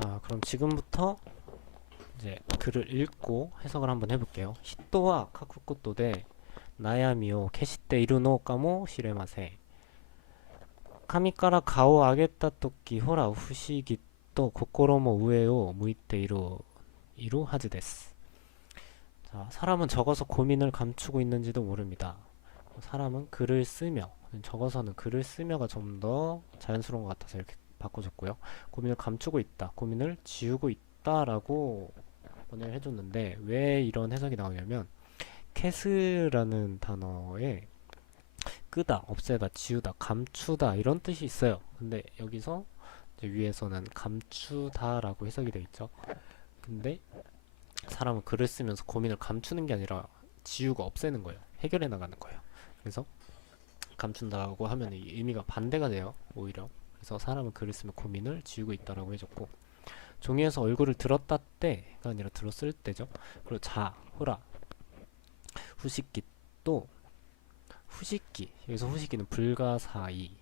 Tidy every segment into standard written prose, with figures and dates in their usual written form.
자, 그럼 지금부터 이제 글을 읽고 해석을 한번 해볼게요. 히토와 카쿠코토 데 나야미오 캐시테 이루노 까모 시레마세 카미카라 가오 아게타 토키 호라 후시기 또 코코로모 우에오 무이테 이루 하즈 데스. 자, 사람은 적어서 고민을 감추고 있는지도 모릅니다. 사람은 글을 쓰며, 적어서는 글을 쓰며가 좀 더 자연스러운 것 같아서 이렇게 바꿔줬고요. 고민을 감추고 있다, 고민을 지우고 있다라고 번역을 해줬는데 왜 이런 해석이 나오냐면 캐스라는 단어에 끄다, 없애다, 지우다, 감추다 이런 뜻이 있어요. 근데 여기서 이제 위에서는 감추다라고 해석이 되어 있죠. 근데 사람은 글을 쓰면서 고민을 감추는 게 아니라 지우고 없애는 거예요. 해결해 나가는 거예요. 그래서 감춘다고 하면 이 의미가 반대가 돼요. 오히려. 그래서 사람은 글을 쓰면 고민을 지우고 있다라고 해줬고, 종이에서 얼굴을 들었다 때가 아니라 들었을 때죠. 그리고 자, 호라, 후식기 또 후식기, 여기서 후식기는 불가사의,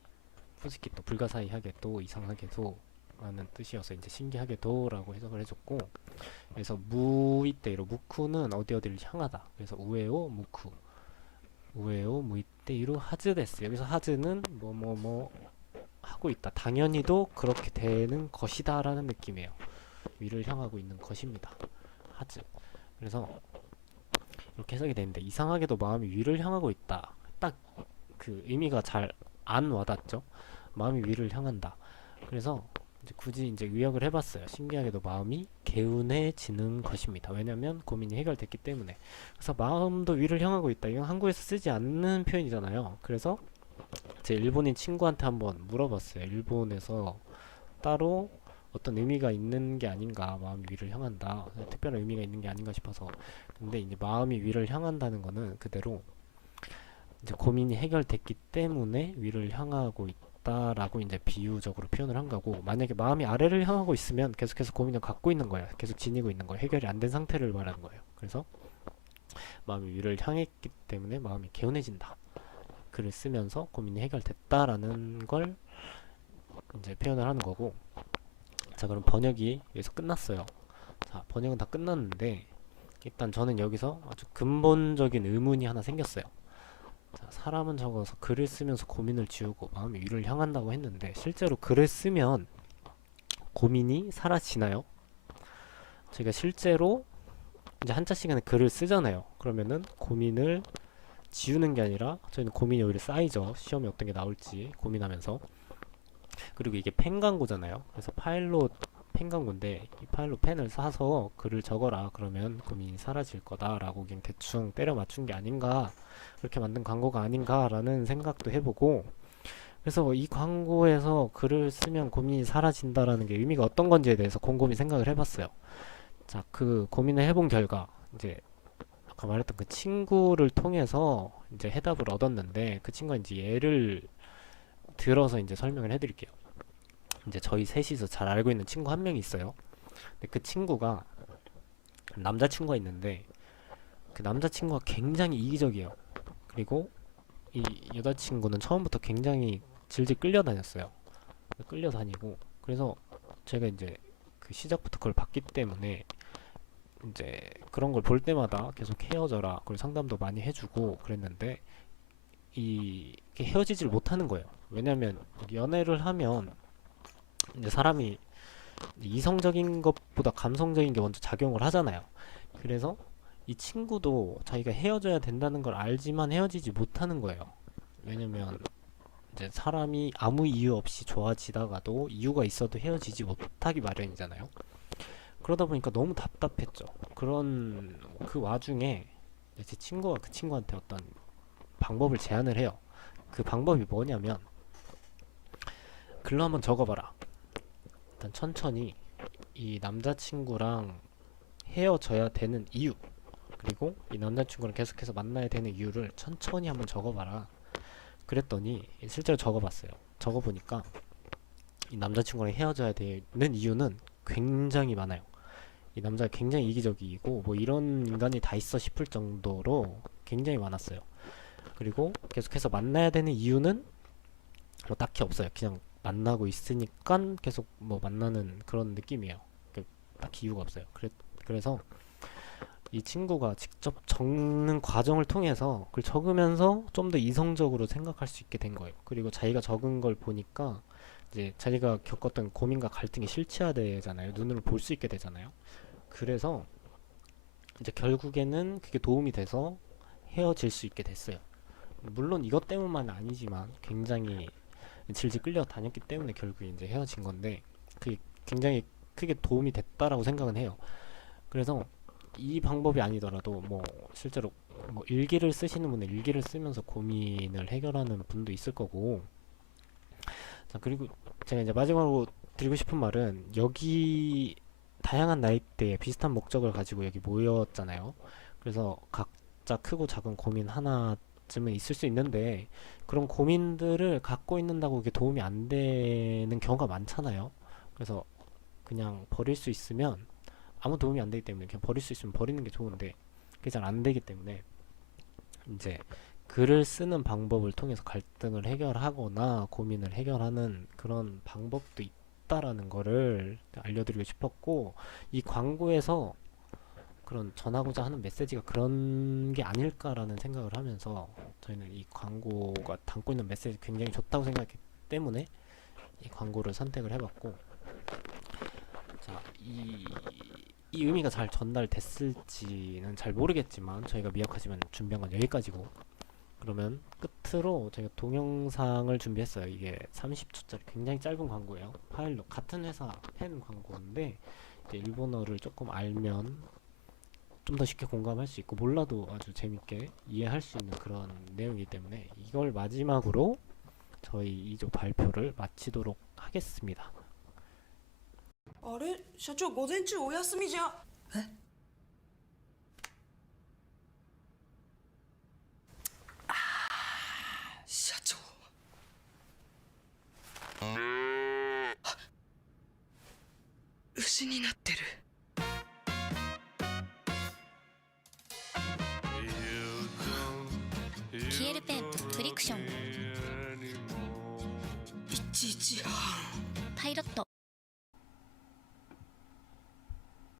후식기 또 불가사의 하게 또 이상하게도 라는 뜻이어서 이제 신기하게도 라고 해석을 해줬고, 그래서 무이테이로 무쿠는 어디를 향하다. 그래서 우에오 무쿠, 우에오 무이테이로 하즈데스. 여기서 하즈는 뭐뭐뭐 하고 있다, 당연히도 그렇게 되는 것이다 라는 느낌이에요. 위를 향하고 있는 것입니다, 하즈. 그래서 이렇게 해석이 되는데 이상하게도 마음이 위를 향하고 있다, 딱 그 의미가 잘 안 와닿죠. 마음이 위를 향한다. 그래서 이제 굳이 이제 의역을 해봤어요. 신기하게도 마음이 개운해지는 것입니다. 왜냐면 고민이 해결됐기 때문에. 그래서 마음도 위를 향하고 있다, 이건 한국에서 쓰지 않는 표현이잖아요. 그래서 제 일본인 친구한테 한번 물어봤어요. 일본에서 따로 어떤 의미가 있는 게 아닌가, 마음이 위를 향한다, 특별한 의미가 있는 게 아닌가 싶어서. 근데 이제 마음이 위를 향한다는 거는 그대로 이제 고민이 해결됐기 때문에 위를 향하고 있다라고 이제 비유적으로 표현을 한 거고, 만약에 마음이 아래를 향하고 있으면 계속해서 고민을 갖고 있는 거야. 계속 지니고 있는 거야. 해결이 안 된 상태를 말하는 거예요. 그래서 마음이 위를 향했기 때문에 마음이 개운해진다, 글을 쓰면서 고민이 해결됐다라는 걸 이제 표현을 하는 거고. 자, 그럼 번역이 여기서 끝났어요. 자, 번역은 다 끝났는데 일단 저는 여기서 아주 근본적인 의문이 하나 생겼어요. 자, 사람은 적어서 글을 쓰면서 고민을 지우고 마음이 위를 향한다고 했는데 실제로 글을 쓰면 고민이 사라지나요? 저희가 실제로 이제 한자 시간에 글을 쓰잖아요. 그러면은 고민을 지우는 게 아니라 저희는 고민이 오히려 쌓이죠. 시험에 어떤 게 나올지 고민하면서. 그리고 이게 펜 광고잖아요. 그래서 파일로 펜 광고인데 이 파일로 펜을 사서 글을 적어라, 그러면 고민이 사라질 거다라고 그냥 대충 때려 맞춘 게 아닌가, 그렇게 만든 광고가 아닌가라는 생각도 해보고. 그래서 이 광고에서 글을 쓰면 고민이 사라진다라는 게 의미가 어떤 건지에 대해서 곰곰이 생각을 해봤어요. 자, 그 고민을 해본 결과 이제 아까 말했던 그 친구를 통해서 이제 해답을 얻었는데, 그 친구가 이제 예를 들어서 이제 설명을 해드릴게요. 이제 저희 셋이서 잘 알고 있는 친구 한 명이 있어요. 근데 그 친구가 남자친구가 있는데 그 남자친구가 굉장히 이기적이에요. 그리고 이 여자친구는 처음부터 굉장히 질질 끌려다녔어요. 끌려다니고. 그래서 제가 이제 그 시작부터 그걸 봤기 때문에 이제 그런 걸 볼 때마다 계속 헤어져라, 그리고 상담도 많이 해주고 그랬는데 이게 헤어지질 못하는 거예요. 왜냐면 연애를 하면 이제 사람이 이성적인 것보다 감성적인 게 먼저 작용을 하잖아요. 그래서 이 친구도 자기가 헤어져야 된다는 걸 알지만 헤어지지 못하는 거예요. 왜냐면 이제 사람이 아무 이유 없이 좋아지다가도 이유가 있어도 헤어지지 못하기 마련이잖아요. 그러다 보니까 너무 답답했죠. 그런 그 와중에 제 친구가 그 친구한테 어떤 방법을 제안을 해요. 그 방법이 뭐냐면 글로 한번 적어봐라. 일단 천천히 이 남자친구랑 헤어져야 되는 이유, 그리고 이 남자친구랑 계속해서 만나야 되는 이유를 천천히 한번 적어봐라. 그랬더니 실제로 적어봤어요. 적어보니까 이 남자친구랑 헤어져야 되는 이유는 굉장히 많아요. 이 남자가 굉장히 이기적이고 뭐 이런 인간이 다 있어 싶을 정도로 굉장히 많았어요. 그리고 계속해서 만나야 되는 이유는 뭐 딱히 없어요. 그냥 만나고 있으니까 계속 뭐 만나는 그런 느낌이에요. 딱히 이유가 없어요. 그래서 이 친구가 직접 적는 과정을 통해서 그걸 적으면서 좀 더 이성적으로 생각할 수 있게 된 거예요. 그리고 자기가 적은 걸 보니까 이제 자기가 겪었던 고민과 갈등이 실체화되잖아요. 눈으로 볼 수 있게 되잖아요. 그래서 이제 결국에는 그게 도움이 돼서 헤어질 수 있게 됐어요. 물론 이것 때문만은 아니지만 굉장히 질질 끌려다녔기 때문에 결국에 이제 헤어진 건데 그게 굉장히 크게 도움이 됐다라고 생각은 해요. 그래서 이 방법이 아니더라도 뭐 실제로 뭐 일기를 쓰시는 분은 일기를 쓰면서 고민을 해결하는 분도 있을 거고. 자, 그리고 제가 이제 마지막으로 드리고 싶은 말은 여기 다양한 나이대에 비슷한 목적을 가지고 여기 모였잖아요. 그래서 각자 크고 작은 고민 하나쯤은 있을 수 있는데 그런 고민들을 갖고 있는다고 이게 도움이 안 되는 경우가 많잖아요. 그래서 그냥 버릴 수 있으면 아무 도움이 안 되기 때문에 그냥 버릴 수 있으면 버리는 게 좋은데 그게 잘 안 되기 때문에 이제 글을 쓰는 방법을 통해서 갈등을 해결하거나 고민을 해결하는 그런 방법도 있다라는 거를 알려드리고 싶었고 이 광고에서 그런 전하고자 하는 메시지가 그런 게 아닐까라는 생각을 하면서 저희는 이 광고가 담고 있는 메시지 굉장히 좋다고 생각했기 때문에 이 광고를 선택을 해봤고 자, 이 의미가 잘 전달됐을지는 잘 모르겠지만 저희가 미약하지만 준비한 건 여기까지고 그러면 끝으로 저희가 동영상을 준비했어요. 이게 30초짜리 굉장히 짧은 광고예요. 파일로 같은 회사 팬 광고인데 이제 일본어를 조금 알면 좀 더 쉽게 공감할 수 있고 몰라도 아주 재밌게 이해할 수 있는 그런 내용이기 때문에 이걸 마지막으로 저희 2조 발표를 마치도록 하겠습니다. あれ社長午前中お休みじゃ。社長牛になってる。消えるペンフリクション1時半。パイロット